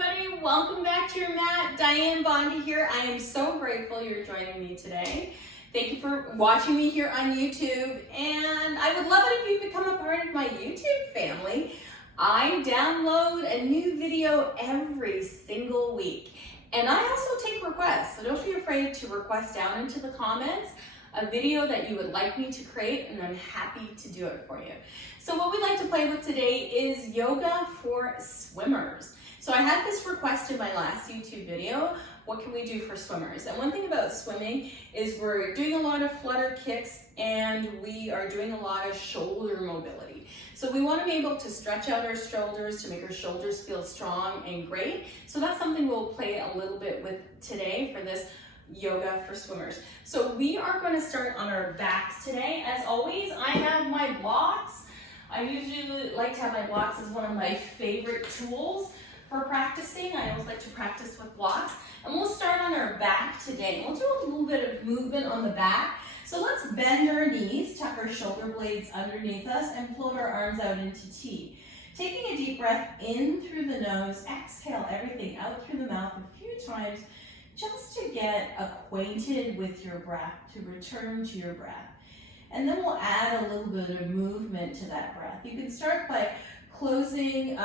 everybody. Welcome back to your mat. Diane Bondi here. I am so grateful you're joining me today. Thank you for watching me here on YouTube, and I would love it if you become a part of my YouTube family. I download a new video every single week, and I also take requests, so don't be afraid to request down into the comments a video that you would like me to create, and I'm happy to do it for you. So what we like to play with today is yoga for swimmers. So I had this request in my last YouTube video, what can we do for swimmers? And one thing about swimming is we're doing a lot of flutter kicks and we are doing a lot of shoulder mobility. So we want to be able to stretch out our shoulders to make our shoulders feel strong and great. So that's something we'll play a little bit with today for this yoga for swimmers. So we are going to start on our backs today. As always, I have my blocks. I usually like to have my blocks as one of my favorite tools for practicing. I always like to practice with blocks. And we'll start on our back today. We'll do a little bit of movement on the back. So let's bend our knees, tuck our shoulder blades underneath us, and float our arms out into T. Taking a deep breath in through the nose, exhale everything out through the mouth a few times, just to get acquainted with your breath, to return to your breath. And then we'll add a little bit of movement to that breath. You can start by closing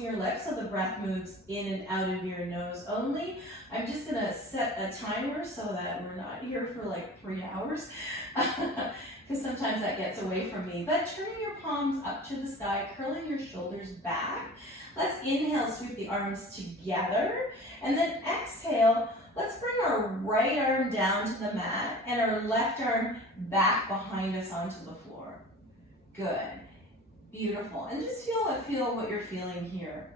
your lips so the breath moves in and out of your nose only. I'm just gonna set a timer so that we're not here for like 3 hours, because sometimes that gets away from me. But turning your palms up to the sky, curling your shoulders back. Let's inhale, sweep the arms together, and then exhale. Let's bring our right arm down to the mat and our left arm back behind us onto the floor. Good. Beautiful. And just feel what you're feeling here.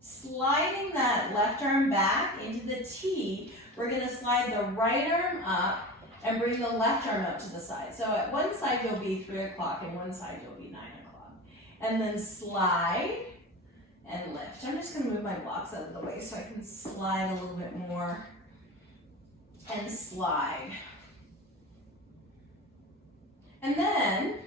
Sliding that left arm back into the T, we're going to slide the right arm up and bring the left arm out to the side. So at one side you'll be 3 o'clock and one side you'll be 9 o'clock. And then slide and lift. I'm just going to move my blocks out of the way so I can slide a little bit more. And slide. And then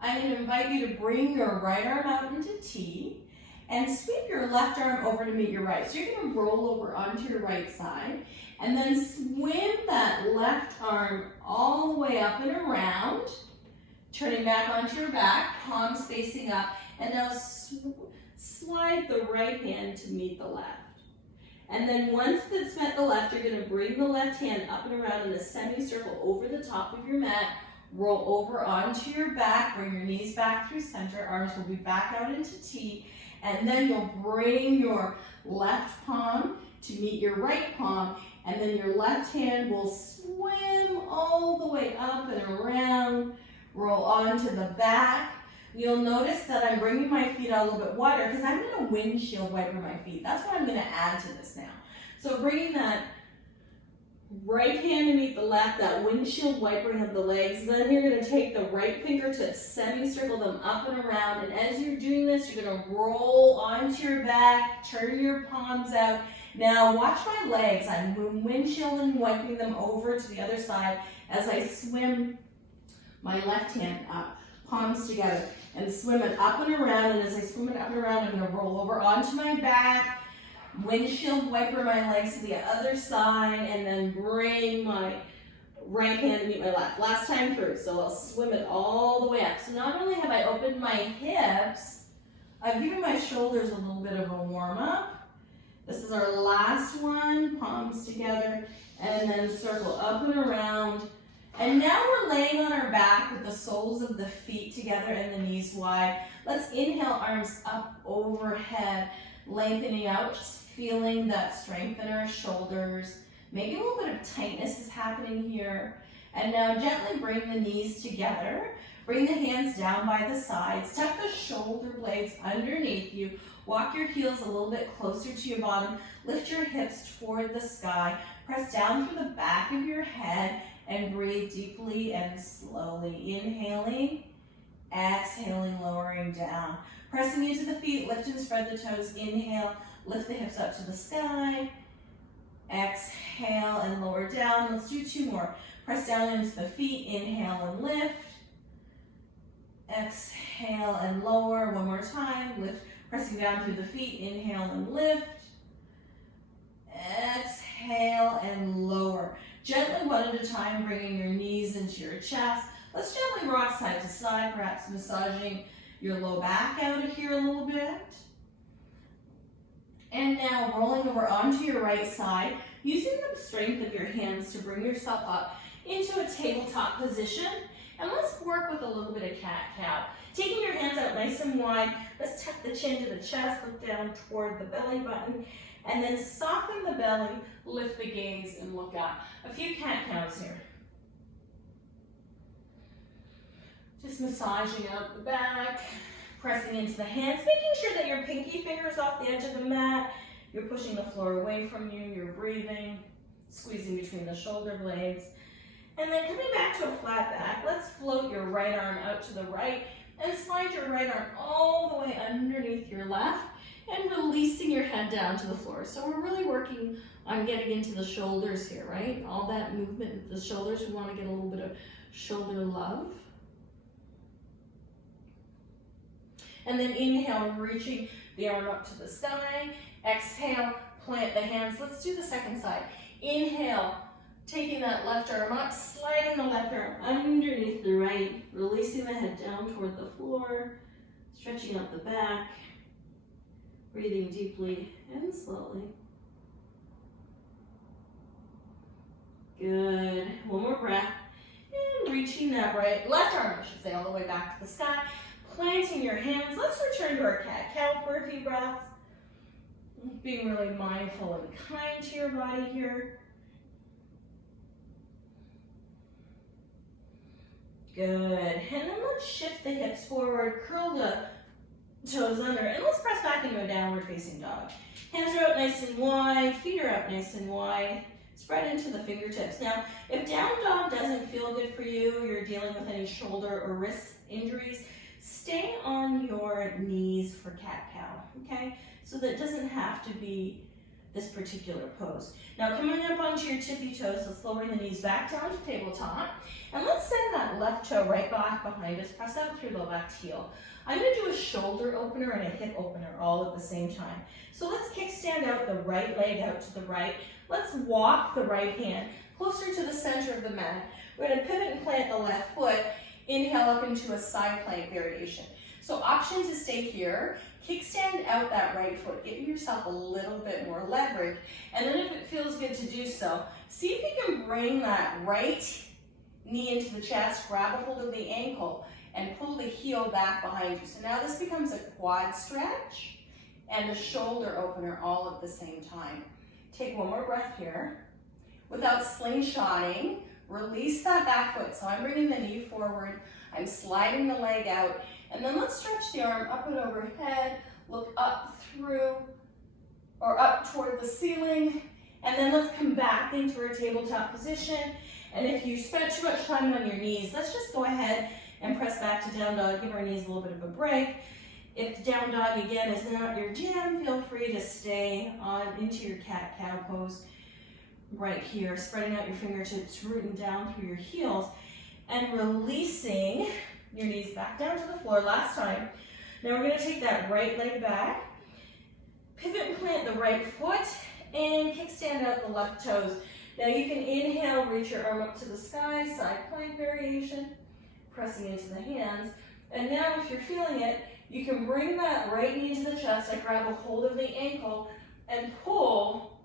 I'm going to invite you to bring your right arm out into T and sweep your left arm over to meet your right. So you're going to roll over onto your right side and then swim that left arm all the way up and around, turning back onto your back, palms facing up, and now slide the right hand to meet the left. And then once it's met the left, you're going to bring the left hand up and around in a semicircle over the top of your mat. Roll over onto your back, bring your knees back through center, arms will be back out into T, and then you'll bring your left palm to meet your right palm, and then your left hand will swim all the way up and around, roll onto the back. You'll notice that I'm bringing my feet out a little bit wider because I'm going to windshield wiper my feet. That's what I'm going to add to this now. So bringing that right hand to meet the left, that windshield wipering of the legs. Then you're going to take the right fingertips, semicircle them up and around. And as you're doing this, you're going to roll onto your back, turn your palms out. Now watch my legs. I'm windshield and wiping them over to the other side as I swim my left hand up, palms together, and swim it up and around. And as I swim it up and around, I'm going to roll over onto my back, windshield wiper my legs to the other side, and then bring my right hand to meet my left. Last time through, so I'll swim it all the way up. So not only have I opened my hips, I've given my shoulders a little bit of a warm up. This is our last one, palms together, and then circle up and around. And now we're laying on our back with the soles of the feet together and the knees wide. Let's inhale, arms up overhead, lengthening out, just feeling that strength in our shoulders. Maybe a little bit of tightness is happening here. And now gently bring the knees together. Bring the hands down by the sides. Tuck the shoulder blades underneath you. Walk your heels a little bit closer to your bottom. Lift your hips toward the sky. Press down through the back of your head and breathe deeply and slowly. Inhaling, exhaling, lowering down. Pressing into the feet, lift and spread the toes. Inhale, lift the hips up to the sky. Exhale and lower down. Let's do 2 more. Press down into the feet. Inhale and lift. Exhale and lower. One more time. Lift Pressing down through the feet, inhale and lift. Exhale and lower. Gently, one at a time, bringing your knees into your chest. Let's gently rock side to side, perhaps massaging your low back out of here a little bit. And now rolling over onto your right side, using the strength of your hands to bring yourself up into a tabletop position. And let's work with a little bit of cat-cow. Taking your hands out nice and wide, let's tuck the chin to the chest, look down toward the belly button, and then soften the belly, lift the gaze, and look up. A few cat-cows here. Just massaging out the back, pressing into the hands, making sure that your pinky finger's off the edge of the mat. You're pushing the floor away from you, you're breathing, squeezing between the shoulder blades. And then coming back to a flat back, let's float your right arm out to the right and slide your right arm all the way underneath your left and releasing your head down to the floor. So we're really working on getting into the shoulders here, right? All that movement with the shoulders, we want to get a little bit of shoulder love. And then inhale, reaching the arm up to the sky. Exhale, plant the hands. Let's do the second side. Inhale, taking that left arm up, sliding the left arm underneath the right, releasing the head down toward the floor, stretching out the back, breathing deeply and slowly. Good. One more breath. And reaching that left arm, I should say, all the way back to the sky. Planting your hands. Let's return to our cat-cow for a few breaths. Being really mindful and kind to your body here. Good. And then let's shift the hips forward, curl the toes under, and let's press back into a downward facing dog. Hands are out nice and wide, feet are out nice and wide. Spread into the fingertips. Now, if down dog doesn't feel good for you, you're dealing with any shoulder or wrist injuries, stay on your knees for cat-cow, okay? So that it doesn't have to be this particular pose. Now coming up onto your tippy toes, let's lower the knees back down to tabletop. And let's send that left toe right back behind us, press out through the left heel. I'm gonna do a shoulder opener and a hip opener all at the same time. So let's kickstand out the right leg out to the right. Let's walk the right hand closer to the center of the mat. We're gonna pivot and plant the left foot. Inhale up into a side plank variation. So option to stay here, kickstand out that right foot, give yourself a little bit more leverage, and then if it feels good to do so, see if you can bring that right knee into the chest, grab a hold of the ankle, and pull the heel back behind you. So now this becomes a quad stretch and a shoulder opener all at the same time. Take one more breath here. Without slingshotting, release that back foot. So I'm bringing the knee forward, I'm sliding the leg out, and then let's stretch the arm up and overhead, look up through, or up toward the ceiling, and then let's come back into our tabletop position. And if you spent too much time on your knees, let's just go ahead and press back to down dog, give our knees a little bit of a break. If down dog again is not your jam, feel free to stay on into your cat-cow pose right here, spreading out your fingertips, rooting down through your heels, and releasing your knees back down to the floor. Last time. Now we're going to take that right leg back, pivot and plant the right foot, and kickstand out the left toes. Now you can inhale, reach your arm up to the sky, side plank variation, pressing into the hands. And now if you're feeling it, you can bring that right knee to the chest, I grab a hold of the ankle, and pull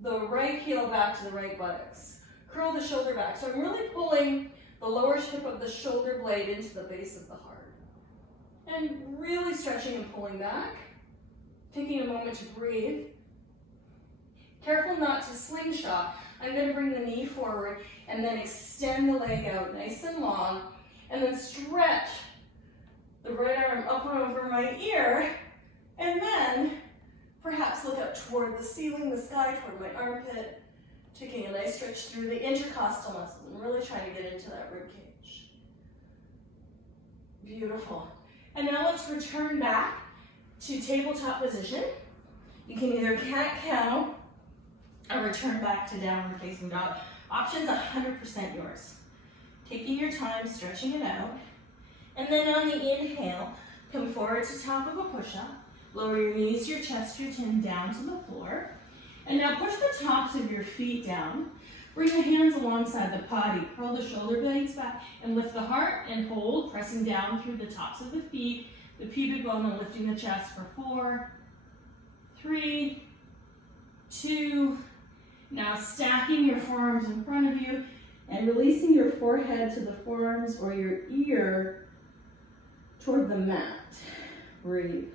the right heel back to the right buttocks. Curl the shoulder back. So I'm really pulling the lower tip of the shoulder blade into the base of the heart. And really stretching and pulling back. Taking a moment to breathe. Careful not to slingshot. I'm going to bring the knee forward and then extend the leg out nice and long. And then stretch the right arm up and over my ear. And then perhaps look up toward the ceiling, the sky, toward my armpit. Taking a nice stretch through the intercostal muscles and really trying to get into that rib cage. Beautiful. And now let's return back to tabletop position. You can either cat-cow or return back to downward facing dog. Option's 100% yours. Taking your time, stretching it out. And then on the inhale, come forward to top of a push-up. Lower your knees, your chest, your chin down to the floor. And now push the tops of your feet down. Bring the hands alongside the body. Curl the shoulder blades back and lift the heart and hold, pressing down through the tops of the feet, the pubic bone, and lifting the chest for 4, 3, 2. Now stacking your forearms in front of you and releasing your forehead to the forearms or your ear toward the mat. Breathe.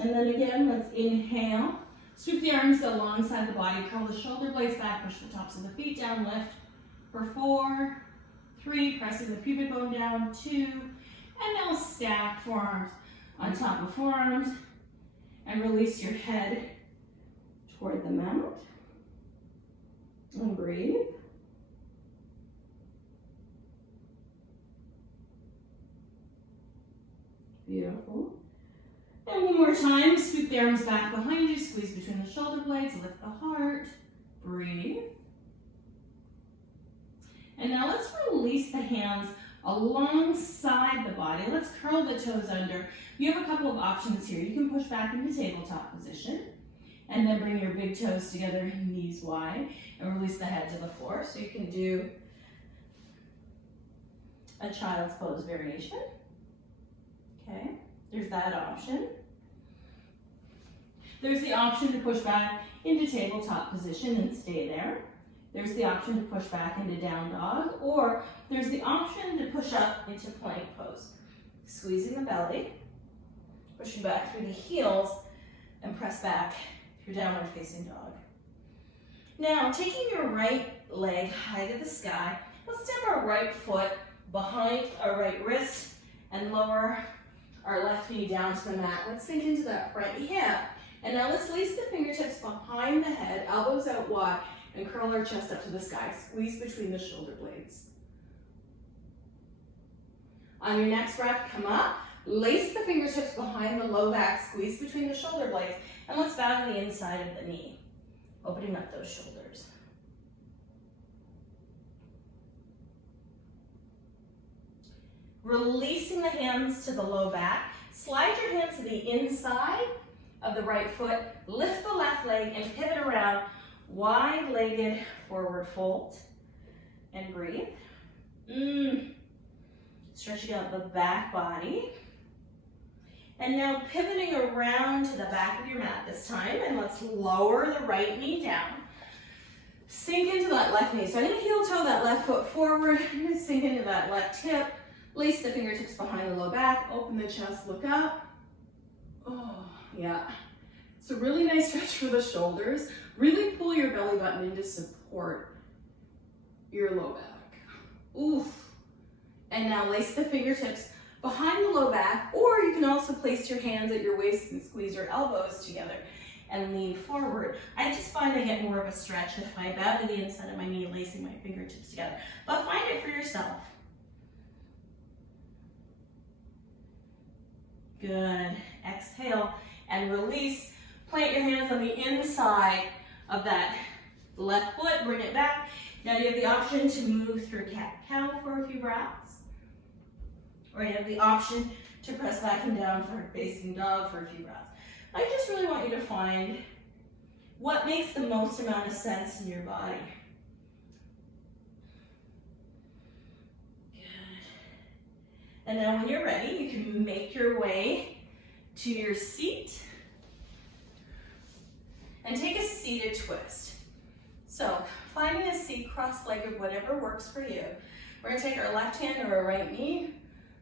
And then again, let's inhale. Sweep the arms alongside the body, curl the shoulder blades back, push the tops of the feet down, lift for 4, 3, pressing the pubic bone down, 2, and now stack forearms on top of forearms, and release your head toward the mat. And breathe. Beautiful. And one more time, sweep the arms back behind you, squeeze between the shoulder blades, lift the heart, breathe. And now let's release the hands alongside the body. Let's curl the toes under. You have a couple of options here. You can push back into tabletop position, and then bring your big toes together, knees wide, and release the head to the floor. So you can do a child's pose variation. Okay. There's that option. There's the option to push back into tabletop position and stay there. There's the option to push back into down dog, or there's the option to push up into plank pose. Squeezing the belly, pushing back through the heels, and press back through downward facing dog. Now, taking your right leg high to the sky, let's step our right foot behind our right wrist and lower our left knee down to the mat. Let's sink into that front hip. And now let's release the fingertips behind the head, elbows out wide, and curl our chest up to the sky. Squeeze between the shoulder blades. On your next breath, come up, lace the fingertips behind the low back, squeeze between the shoulder blades, and let's bow to the inside of the knee, opening up those shoulders. Releasing the hands to the low back. Slide your hands to the inside of the right foot. Lift the left leg and pivot around. Wide-legged forward fold. And breathe. Stretching out the back body. And now pivoting around to the back of your mat this time. And let's lower the right knee down. Sink into that left knee. So I'm going to heel toe that left foot forward. I'm going to sink into that left hip. Lace the fingertips behind the low back, open the chest, look up. Oh, yeah. It's a really nice stretch for the shoulders. Really pull your belly button in to support your low back. Oof. And now lace the fingertips behind the low back, or you can also place your hands at your waist and squeeze your elbows together and lean forward. I just find I get more of a stretch if I bow to the inside of my knee, lacing my fingertips together. But find it for yourself. Good. Exhale and release. Plant your hands on the inside of that left foot. Bring it back. Now you have the option to move through cat-cow for a few breaths. Or you have the option to press back and down for facing dog for a few breaths. I just really want you to find what makes the most amount of sense in your body. And now when you're ready, you can make your way to your seat and take a seated twist. So finding a seat cross-legged, whatever works for you. We're going to take our left hand to our right knee,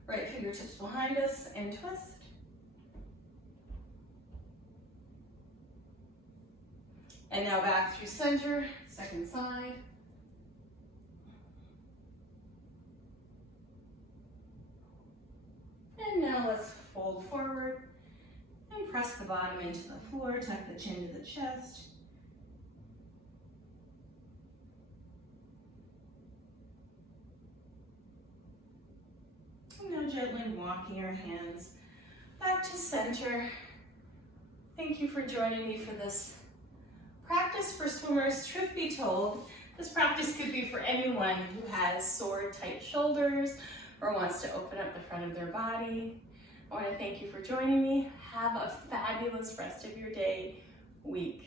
right fingertips behind us, and twist. And now back through center, second side. And now let's fold forward and press the bottom into the floor, tuck the chin to the chest. And now gently walking your hands back to center. Thank you for joining me for this practice for swimmers. Truth be told, this practice could be for anyone who has sore, tight shoulders, or wants to open up the front of their body. I want to thank you for joining me. Have a fabulous rest of your day, week.